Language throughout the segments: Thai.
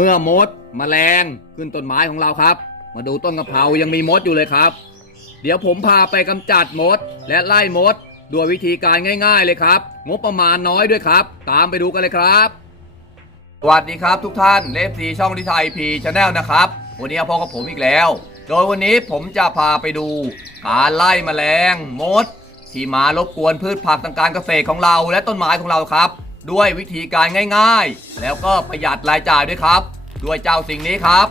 เมื่อมดมแมลงขึ้นต้นไม้ของเราครับ มาดูต้นกะเพรายังมีมดอยู่เลยครับ เดี๋ยวผมพาไปกำจัดมด และไล่มดด้วยวิธีการง่าย ๆ เลยครับ งบประมาณน้อยด้วยครับ ตามไปดูกันเลยครับ สวัสดีครับทุกท่านเลฟซีช่องดิไทยพีชาแนลนะครับ วันนี้พบกับผมอีกแล้ว โดยวันนี้ผมจะพาไปดู การไล่มแมลงมด ที่มารบกวนพืชผักทางการเกษตรของเรา และต้นไม้ของเราครับ ด้วยวิธีการง่ายๆ แล้วก็ประหยัดรายจ่ายด้วยครับ ด้วยเจ้าสิ่งนี้ครับ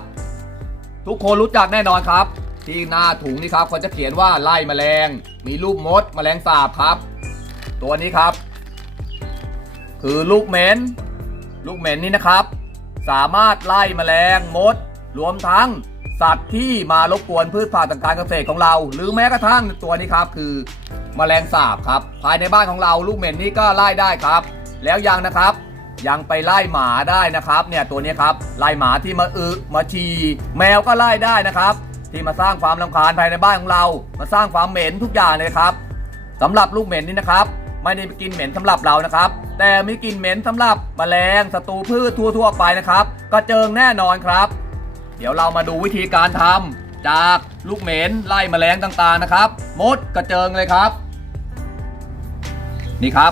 ทุกคนรู้จักแน่นอนครับ ที่หน้าถุงนี่ครับเขาจะเขียนว่าไล่แมลง มีรูปมดแมลงสาบครับ ตัวนี้ครับ คือลูกเหม็นลูกเหม็นนี่นะครับ สามารถไล่แมลงมด รวมทั้ง สัตว์ที่มารบกวนพืชผักทางการเกษตรของเรา หรือแม้กระทั่งตัวนี้ครับคือแมลงสาบครับ ภายในบ้านของเราลูกเหม็นนี่ก็ไล่ได้ครับ แล้วยังนะครับ ยังไปไล่หมาได้นะครับ เนี่ยตัวนี้ครับไล่หมาที่มาอึมาฉี่แมวก็ไล่ได้นะครับ ที่มาสร้างความรำคาญภายในบ้านของเรา มาสร้างความเหม็นทุกอย่างเลยครับสำหรับลูกเหม็นนี่นะครับ ไม่ได้กินเหม็นสำหรับเรานะครับ แต่มีกลิ่นเหม็นสำหรับแมลงศัตรูพืชทั่วๆไปนะครับกระเจิงแน่นอนครับ เดี๋ยวเรามาดูวิธีการทำจากลูกเหม็นไล่แมลงต่างๆนะครับ มดกระเจิงเลยครับ นี่ครับ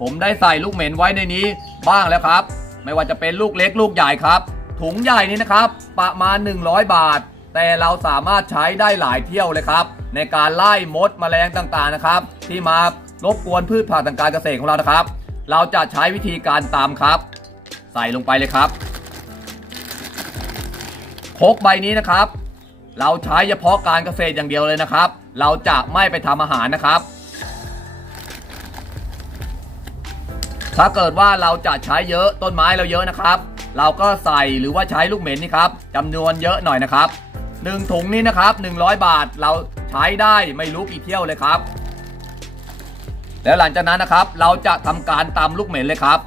ผมได้ใส่ลูกเหม็นไว้ในนี้บ้างแล้วครับ ไม่ว่าจะเป็นลูกเล็กลูกใหญ่ครับ ถุงใหญ่นี้นะครับ ประมาณ 100 บาท แต่เราสามารถใช้ได้หลายเที่ยวเลยครับ ในการไล่มดแมลงต่างๆนะครับ ที่มารบกวนพืชผักทางการเกษตรของเรานะครับ เราจะใช้วิธีการตามครับ ใส่ลงไปเลยครับ โคกใบนี้นะครับ เราใช้เฉพาะการเกษตรอย่างเดียวเลยนะครับ เราจะไม่ไปทำอาหารนะครับ ถ้าเกิดว่าเราจะใช้เยอะต้นไม้เราเยอะนะครับ เราก็ใส่หรือว่าใช้ลูกเหม็นนี่ครับจำนวนเยอะหน่อยนะครับหนึ่งถุงนี้นะครับ100 บาทเราใช้ได้ไม่รู้กี่เที่ยวเลยครับ แล้วหลังจากนั้นนะครับ เราจะทำการตำลูกเหม็นเลยครับ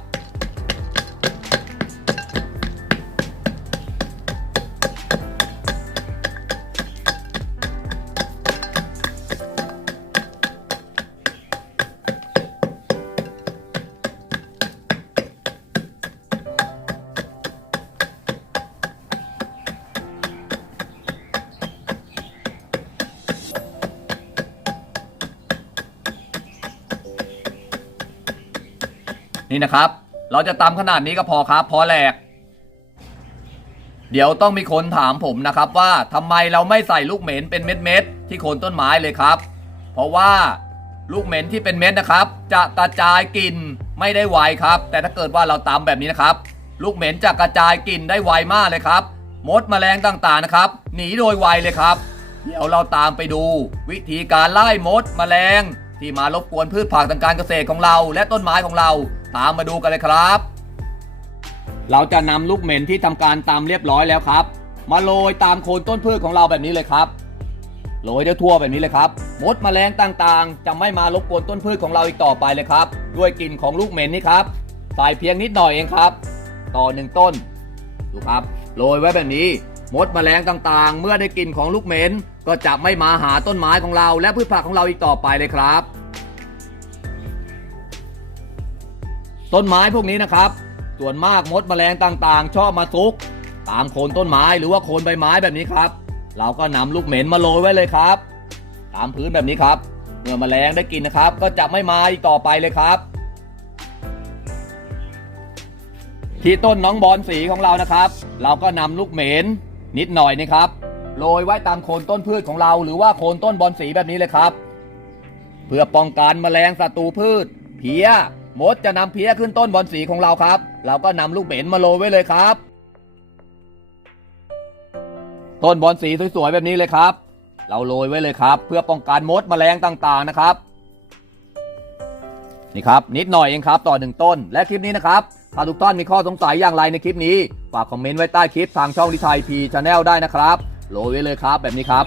นี่นะครับ เราจะตำขนาดนี้ก็พอครับ พอแหลก เดี๋ยวต้องมีคนถามผมนะครับว่าทำไมเราไม่ใส่ลูกเหม็นเป็นเม็ดๆที่โคนต้นไม้เลยครับ เพราะว่าลูกเหม็นที่เป็นเม็ดนะครับ จะกระจายกลิ่นไม่ได้ไวครับ แต่ถ้าเกิดว่าเราตำแบบนี้นะครับ ลูกเหม็นจะกระจายกลิ่นได้ไวมากเลยครับ มดแมลงต่างๆนะครับ หนีโดยไวเลยครับ เดี๋ยวเราตามไปดู วิธีการไล่มดแมลง ที่มารบกวนพืชผักทางการเกษตรของเรา และต้นไม้ของเรา ตามมาดูกันเลยครับ เราจะนำลูกเหม็นที่ทำการตำเรียบร้อยแล้วครับ มาโรยตามโคนต้นพืชของเราแบบนี้เลยครับโรยด้วยทั่วแบบนี้เลยครับ มดแมลงต่างๆ จะไม่มารบกวนต้นพืชของเราอีกต่อไปเลยครับ ด้วยกลิ่นของลูกเหม็นนี่ครับใส่เพียงนิดหน่อยเองครับ ต่อหนึ่งต้น ดูครับ โรยไว้แบบนี้ มดแมลงต่างๆ เมื่อได้กลิ่นของลูกเหม็น ก็จะไม่มาหาต้นไม้ของเราและพืชผักของเราอีกต่อไปเลยครับ ต้นไม้พวกนี้นะครับ ส่วนมากมดแมลงต่างๆ ชอบมาซุก ตามโคนต้นไม้หรือว่าโคนใบไม้แบบนี้ครับ เราก็นำลูกเหม็นมาโรยไว้เลยครับ ตามพื้นแบบนี้ครับ เมื่อแมลงได้กินนะครับ ก็จะไม่มาอีกต่อไปเลยครับ ที่ต้นน้องบอลสีของเรานะครับ เราก็นำลูกเหม็นนิดหน่อยนะครับโรยไว้ตามโคนต้นพืชของเรา หรือว่าโคนต้นบอลสีแบบนี้เลยครับ เพื่อป้องกันแมลงศัตรูพืช เพี้ย มดจะนำเพี้ยขึ้นต้นบอลสีของเราครับ เราก็นำลูกเหม็นมาโรยไว้เลยครับ ต้นบอลสีสวยๆแบบนี้เลยครับ เราโรยไว้เลยครับ เพื่อป้องกันมดแมลงต่างๆนะครับ นี่ครับ นิดหน่อยเองครับ ต่อหนึ่งต้น และคลิปนี้นะครับถ้าทุกท่านมีข้อสงสัยอย่างไรในคลิปนี้ฝากคอมเมนต์ไว้ใต้คลิปทางช่องดิไทยพีชาแนลได้นะครับโรยไว้เลยครับแบบนี้ครับ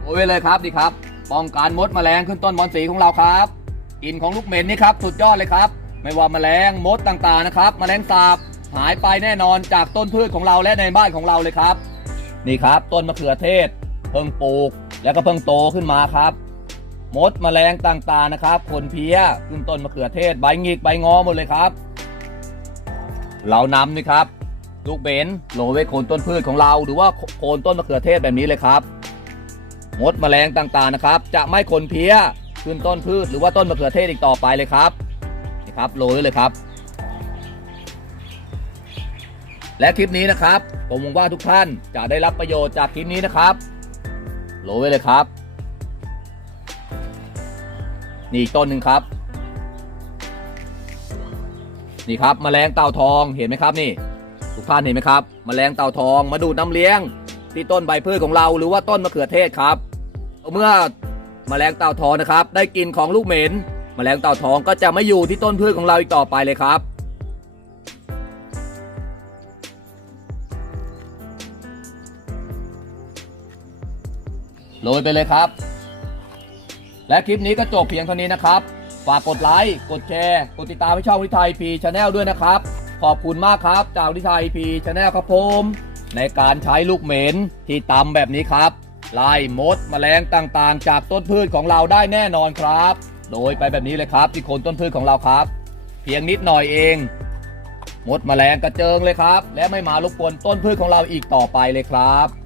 โรยไว้เลยครับดีครับป้องกันมดแมลงขึ้นต้นบอลสีของเราครับ กลิ่นของลูกเหม็นนี่ครับสุดยอดเลยครับ ไม่ว่าแมลงมดต่างๆนะครับแมลงสาบหายไปแน่นอนจากต้นพืชของเราและในบ้านของเราเลยครับ นี่ครับ ต้นมะเขือเทศ เพิ่งปลูก แล้วก็เพิ่งโตขึ้นมาครับ มดแมลงต่างๆนะครับขนเพี้ยขึ้นต้นมะเขือเทศใบหงิกใบงอหมดเลยครับ เรานำนี่ครับลูกเบนโรยไว้โคนต้นพืชของเรา หรือว่าโคนต้นมะเขือเทศแบบนี้เลยครับ มดแมลงต่างๆนะครับ จะไม่ขนเพี้ย ขึ้นต้นพืชหรือว่าต้นมะเขือเทศอีกต่อไปเลยครับนี่ครับโรยไว้เลยครับ และคลิปนี้นะครับ ผมหวังว่าทุกท่านจะได้รับประโยชน์จากคลิปนี้นะครับโรยไว้เลยครับ นี่อีกต้นหนึ่งครับ นี่ครับมแมลงเต่าทองเห็นไหมครับนี่ ทุกท่านเห็นไหมครับมแมลงเต่าทองมาดูดน้ำเลี้ยงที่ต้นใบพืชของเราหรือว่าต้นมะเขือเทศครับ เมื่อ มแมลงเต่าทองนะครับ ได้กลิ่นของลูกเหม็นมแมลงเต่าทองก็จะไม่อยู่ที่ต้นพืชของเราอีกต่อไปเลยครับ โรยไปเลยครับ และคลิปนี้ก็จบเพียงเท่านี้นะครับ ฝากกดไลค์กดแชร์กดติดตามให้ช่องวิทยพีชาแนลด้วยนะครับ ขอบคุณมากครับจากวิทยพีชาแนลครับผมในการใช้ลูกเหม็นที่ตำแบบนี้ครับ ไล่มดแมลงต่างๆ จากต้นพืชของเราได้แน่นอนครับ โดยไปแบบนี้เลยครับที่โคนต้นพืชของเราครับ เพียงนิดหน่อยเอง มดแมลงกระเจิงเลยครับ และไม่มารบกวนต้นพืชของเราอีกต่อไปเลยครับ